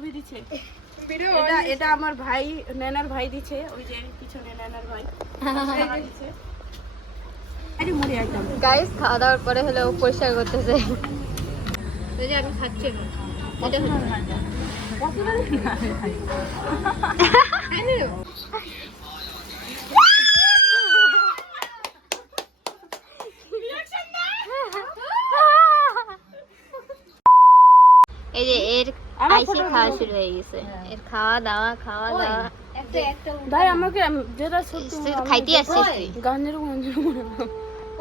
অভি দিছে এটা আমার ভাই নেনার ভাই দিছে ওই যে পিছনে নেনার ভাই দিছে আরে মরে একদম গাইস খাওয়া দাওয়ার পরে হলো পরিষ্কার করতেছে এই যে আমি খাচ্ছি এটা এই যে এর আইসি খাওয়া শুরু হয়ে গেছে এর খাওয়া দাওয়া ভাই আমাকে যেটা সত্যি খাইতে আসছিস তুই গাঞ্জের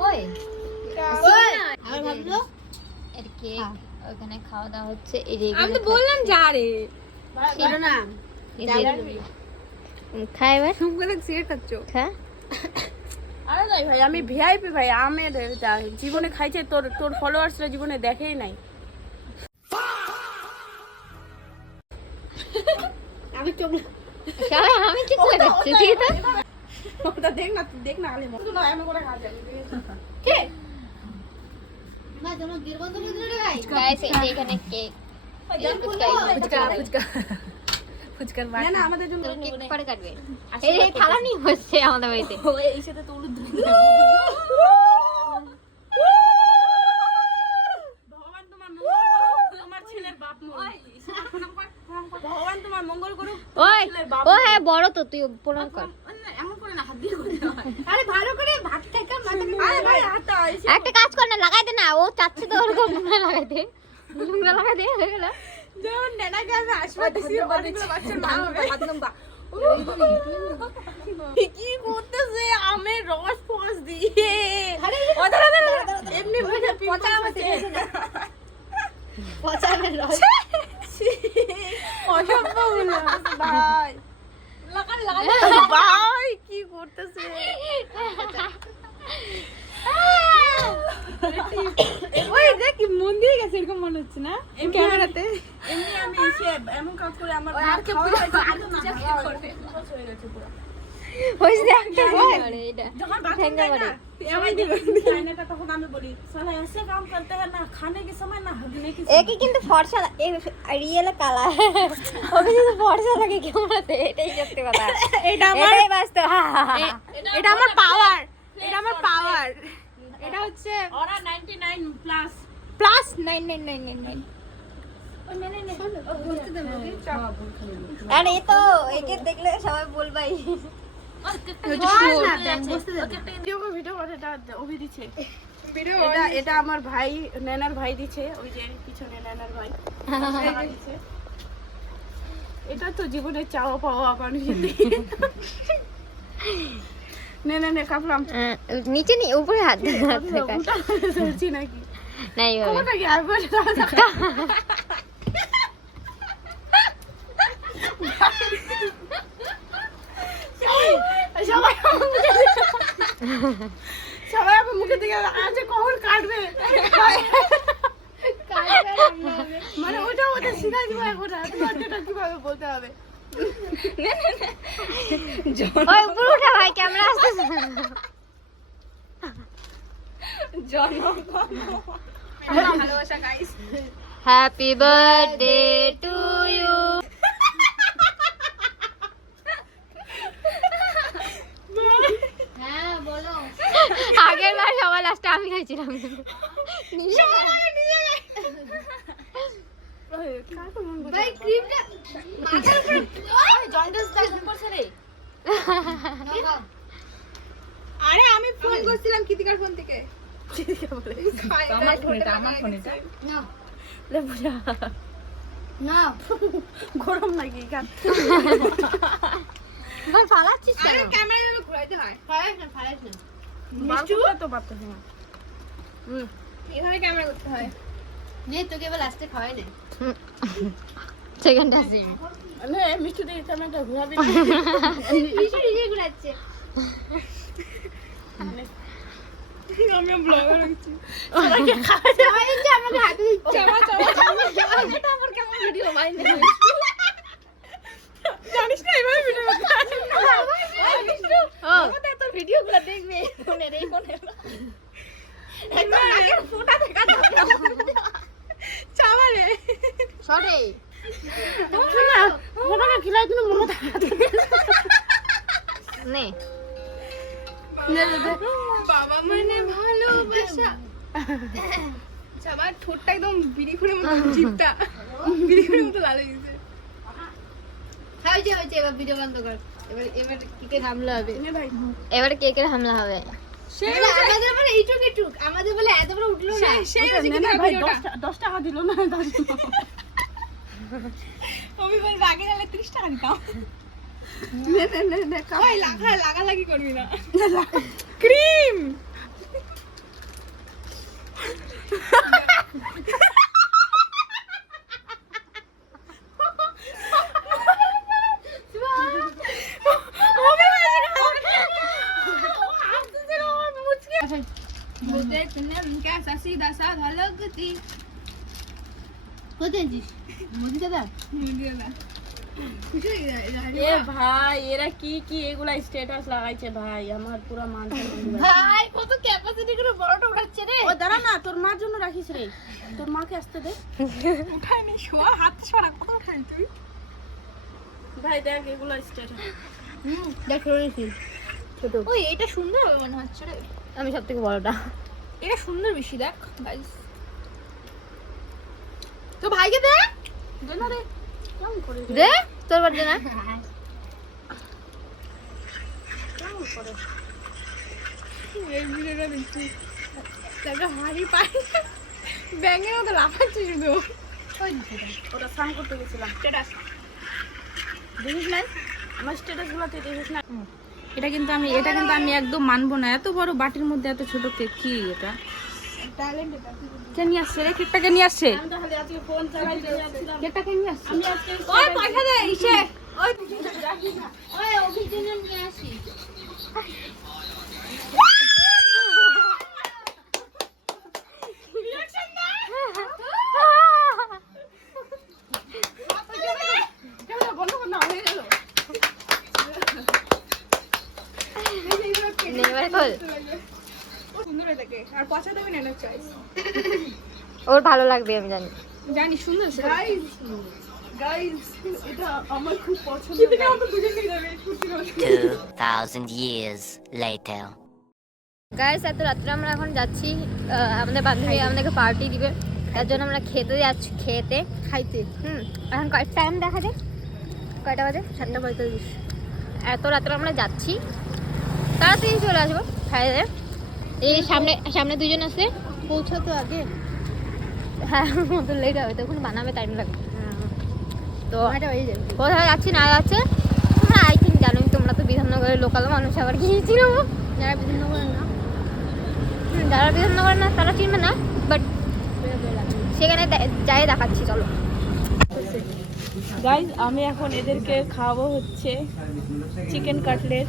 ওই আবার ভাবলো এর কেক ওখানে খাওয়া দাওয়া হচ্ছে এই যে আমি তো বললাম যা রে ছিল না খাই এবার সুমকে সিগারেট খাচ্ছ খা আরে নাই ভাই আমি ভিআইপি ভাই আমের জীবনে খাইছে তোর ফলোয়ার্সরা জীবনে দেখেই নাই আমি চোখ সবাই আমি কি করে যাচ্ছি ঠিক আছে ওটা দেখ না আলে মত না আমি করে খা যাবে কে না তোমরা গিরবন্ধ করে দিলে ভাই গাইস এই যে এখানে কেক ফুচকার বাট না আমাদের জন্য কেক পরে কাটবে এই থালা নিয়ে বসছে আমাদের বাড়িতে এই সাথে তো উলুদ ভগবান তোমার মঙ্গল করুক তোমার ছেলের বাপ মরে ভগবান তোমার মঙ্গল করুক ওই ও হ্যাঁ বড় তো তুই প্রণাম কর এমন করে না হাত দিয়ে করে আরে ভালো করে ভাত খাইকা মাথা আরে ভাই হাতটা একটা কাজ কর না লাগাই দে না ও চাচ্ছে তো ওরকম লাগাই দে লাগাই দে হয়ে গেল যেমন নেনাকে আমি আশীর্বাদ দিছি অনেকগুলো বাচ্চার মা হবে হাত লম্বা কি করতেছে আমের রস ফস দিয়ে এমনি বুঝে পচা আমাকে পচাবের রস অসম্ভব ভাই ভাই কি করতেছে ওই দেখ কি মন দিয়ে গেছে এরকম মনে হচ্ছে না ক্যামেরাতে এমনি আমি এমন কাজ করে আমার আর কে পুরো করবে হয়ে গেছে পুরো হইছে একটা আরে এটা যখন বাথরুম যায় না আমি দিই তখন আমি বলি साला ऐसे काम करते हैं ना खाने के समय ना हगने के একে কিন্তু ফর্সা রিয়েল কালা ওকে কিন্তু ফর্সা লাগে ক্যামেরাতে এটাই সত্যি কথা এটা আমার এটাই বাস্তব এটা আমার পাওয়ার এটা আমার পাওয়ার এটা হচ্ছে ওরা 99 প্লাস 9999 আরে তো একে দেখলে সবাই বলবাই ভিডিও অভি দিছে এটা আমার ভাই নেনার ভাই দিছে ওই যে পিছনে নেনার ভাই দিছে এটা তো জীবনে চাওয়া পাওয়া মানুষ নে কাপলাম নিচে নি উপরে হাত ধরছি নাকি নাই হবে নাকি আর বলে সবাই আমার মুখে দিকে আছে কখন কাটবে মানে ওটা শিখাই দিব এখন এটা কিভাবে বলতে হবে ওই উপরে উঠা ভাই ক্যামেরা আসতেছে ভালোবাসা guys happy birthday to you হ্যাঁ বলো আগের বার সবাই লাস্টে আমি খাইছিলাম ভাই ক্রিমটা মাথার উপরে জয়েন্টাস দাগ পড়ছে রে আরে আমি ফোন করছিলাম কৃতিকার ফোন থেকে কৃতিকা বলে আমার ফোনটা না লে বুঝা না গরম নাকি গান ভাই ফালাচ্ছিস কেন আরে ক্যামেরা এভাবে ঘোরাইতে হয় ফালাস না মিষ্টি তো পারতেছ না এইভাবে ক্যামেরা করতে হয় নে তোকে এবার লাস্টে খাওয়াই নে সেকেন্ড আসি নে মিষ্টি দিয়ে ক্যামেরাটা ঘোরাবি মিষ্টি নিজে ঘোরাচ্ছে আমি ব্লগার হচ্ছি সবাইকে খাওয়াতে হয় এই যে আমাকে হাতে দিচ্ছে এটা আমার কেমন ভিডিও মাইন্ড জানিস না এইভাবে ভিডিও করতে আমাদের তো ভিডিওগুলো দেখবে ফোনের এই ফোনের একদম নাকের ফোঁটা দেখা যাবে চাওয়ারে সরে শোনা ওটাকে খিলাই দিন মমতা নে বাবা মানে ভালোবাসা সবার ঠোঁটটা একদম বিড়ি খুঁড়ে মতো জিভটা বিড়ি খুঁড়ে মতো লাল হয়ে গেছে হয়েছে হয়েছে এবার ভিডিও বন্ধ কর এবার কেকের হামলা হবে নে ভাই এবার কেকের হামলা হবে আমাদের বলে এইটুক এইটুক আমাদের বলে এত বড় উঠলো না সেই না ভাই 10 টাকা দিল না আমি বল আগে গেলে 30 টাকা দিতাম নে ভাই লাগা করবি না ক্রিম बोलते तुमने कैसा सीधा साधा लगती কোথায় আছিস মুদি দাদা এ ভাই এরা কি কি এগুলা স্ট্যাটাস লাগাইছে ভাই আমার পুরো মান ভাই কত ক্যাপাসিটি করে বড়টা উঠাচ্ছে রে ও দাঁড়া না তোর মার জন্য রাখিস রে তোর মাকে আসতে দে উঠাইনি শোয়া হাত ছড়া কত খাই তুই ভাই দেখ এগুলা স্ট্যাটাস দেখ রয়েছি ছোট ওই এটা সুন্দর হবে মনে হচ্ছে রে আমি সব থেকে বড়টা এটা সুন্দর বেশি দেখ গাইস তো ভাইকে দে দে না রে কেমন করে দে তোর বাড়ি না কেমন করে এই ভিডিওটা দেখছি তারপরে হাড়ি পাই ব্যাঙের মতো লাফাচ্ছে শুধু ওই ওটা স্নান করতে গেছিলাম স্ট্যাটাস দেখিস না আমার স্ট্যাটাস গুলাতে দেখিস না এটা কিন্তু আমি একদম মানবো না এত বড় বাটির মধ্যে এত ছোট কেক কি এটা ট্যালেন্ট এটা কে নিয়ে আসছে রে কেকটাকে নিয়ে আসছে আমি তো খালি আজকে ফোন চালাই দিয়ে যাচ্ছিলাম কেকটাকে নিয়ে আসছে আমি আজকে ওই পয়সা দে ইসে ওই ওই অভিযোগ নিয়ে আসি ক্যামেরা বন্ধ কর না হয়ে গেল নেবার খোল সুন্দর এটাকে আর পয়সা দেবে না এটা চয়েস ওর ভালো লাগবে আমি জানি জানি সুন্দর গাইস গাইস এটা আমার খুব পছন্দ এটা আমরা দুজনেই যাবে ফুর্তি করতে 2,000 years later. গাইস এত রাত্রে আমরা এখন যাচ্ছি আমাদের বান্ধবী আমাদেরকে পার্টি দিবে তার জন্য আমরা খেতে যাচ্ছি খাইতে এখন কয়টা টাইম দেখা যায় কয়টা বাজে 7:45 এত রাত্রে আমরা যাচ্ছি তাড়াতাড়ি চলে আসবো খাইয়ে এই সামনে দুজন আছে পৌঁছাতে আগে হ্যাঁ মতো লেট হবে তখন বানাবে টাইম লাগবে তো কোথায় যাচ্ছি না যাচ্ছে তোমরা আই থিঙ্ক জানোই তোমরা তো বিধাননগরের লোকাল মানুষ আবার কি চিনবো যারা বিধাননগর না যারা বিধাননগর না তারা চিনবে না বাট সেখানে যাই দেখাচ্ছি চলো গাইস আমি এখন এদেরকে খাওয়াবো হচ্ছে চিকেন কাটলেট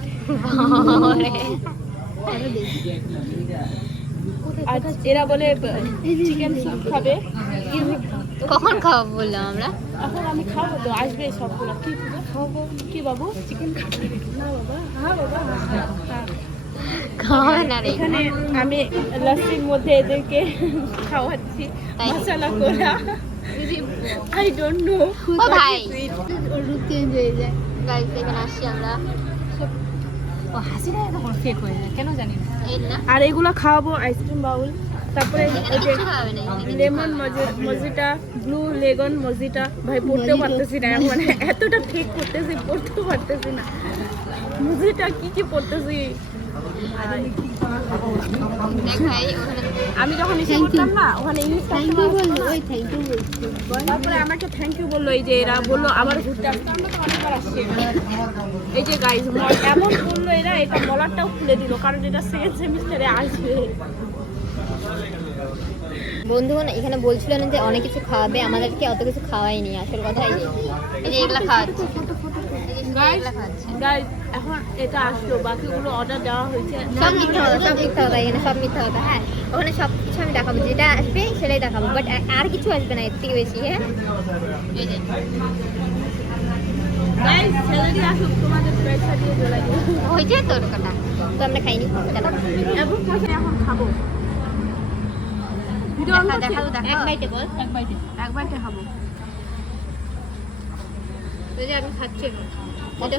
আর এরা বলে চিকেন স্যুপ খাবে কখন খাওয়াবো বললাম আমরা এখন আমি খাবো তো আসবে সবগুলো কি খাওয়াবো কি বাবু চিকেন কাটলেট না বাবা হ্যাঁ বাবা হ্যাঁ খাওয়াবে না রে এখানে আমি লস্যির মধ্যে এদেরকে খাওয়াচ্ছি তাই? মশলা করা আই ডোন্ট নো ও ভাই রূপ চেঞ্জ হয়ে যায় গাইস এখানে আসছি আমরা ও হাসিটা তখন ফেক হয়ে যায় কেন জানি না এই না আর এগুলো খাওয়াবো আইসক্রিম বাউল তারপরে এখানে এই যে কিচ্ছু খাওয়াবে না এখানে লেমন মজিটা ব্লু লেগন মজিটা ভাই পড়তেও পারতেছি না মানে এতটা ঠিক করতেছি পড়তেও পারতেছি না মজিটা কি পড়তেছি দেখ ভাই ওখানে আমি যখন ইসে করতাম না ওখানে ইংলিশ ওই থ্যাংক ইউ বলছি তারপরে আমাকে থ্যাংক ইউ বললো এই যে এরা বললো আবার ঘুরতে আসতে আমরা তো অনেকবার আসছি এই যে গাইজ এমন বললো এরা এটা মলারটাও খুলে দিল কারণ এটা সেকেন্ড সেমিস্টারে আসবে বন্ধুগণ এখানে বলছিল না যে অনেক কিছু খাওয়াবে আমাদেরকে অত কিছু খাওয়াইনি আসল কথা এই যে এগুলা খাওয়াচ্ছে এগুলা খাওয়াচ্ছে গাইজ এখন এটা আসলো বাকিগুলো অর্ডার দেওয়া হয়েছে সব মিথ্যা কথা এখানে সব মিথ্যা কথা হ্যাঁ ওখানে সব কিছু আমি দেখাবো যেটা আসবে সেটাই দেখাবো বাট আর কিছু আসবে না এর থেকে বেশি হ্যাঁ এই যে গাইজ স্যালারি আসুক তোমাদের পয়সা দিয়ে চলে যাবে হয়েছে তোর কথা তো আমরা খাইনি এবং এখন খাবো ভিডিও দেখাবো এক বাইটে বল এক বাইটে খাবো এই যে আমি খাচ্ছি এখন এটা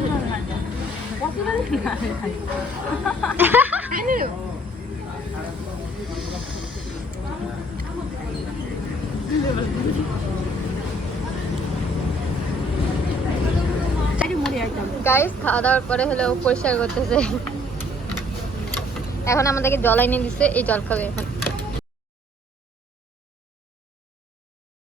গাইস খাওয়া দাওয়ার পরে হলো পরিষ্কার করতেছে। এখন আমাদেরকে জল এনে দিচ্ছে, এই জল খাবে এখন।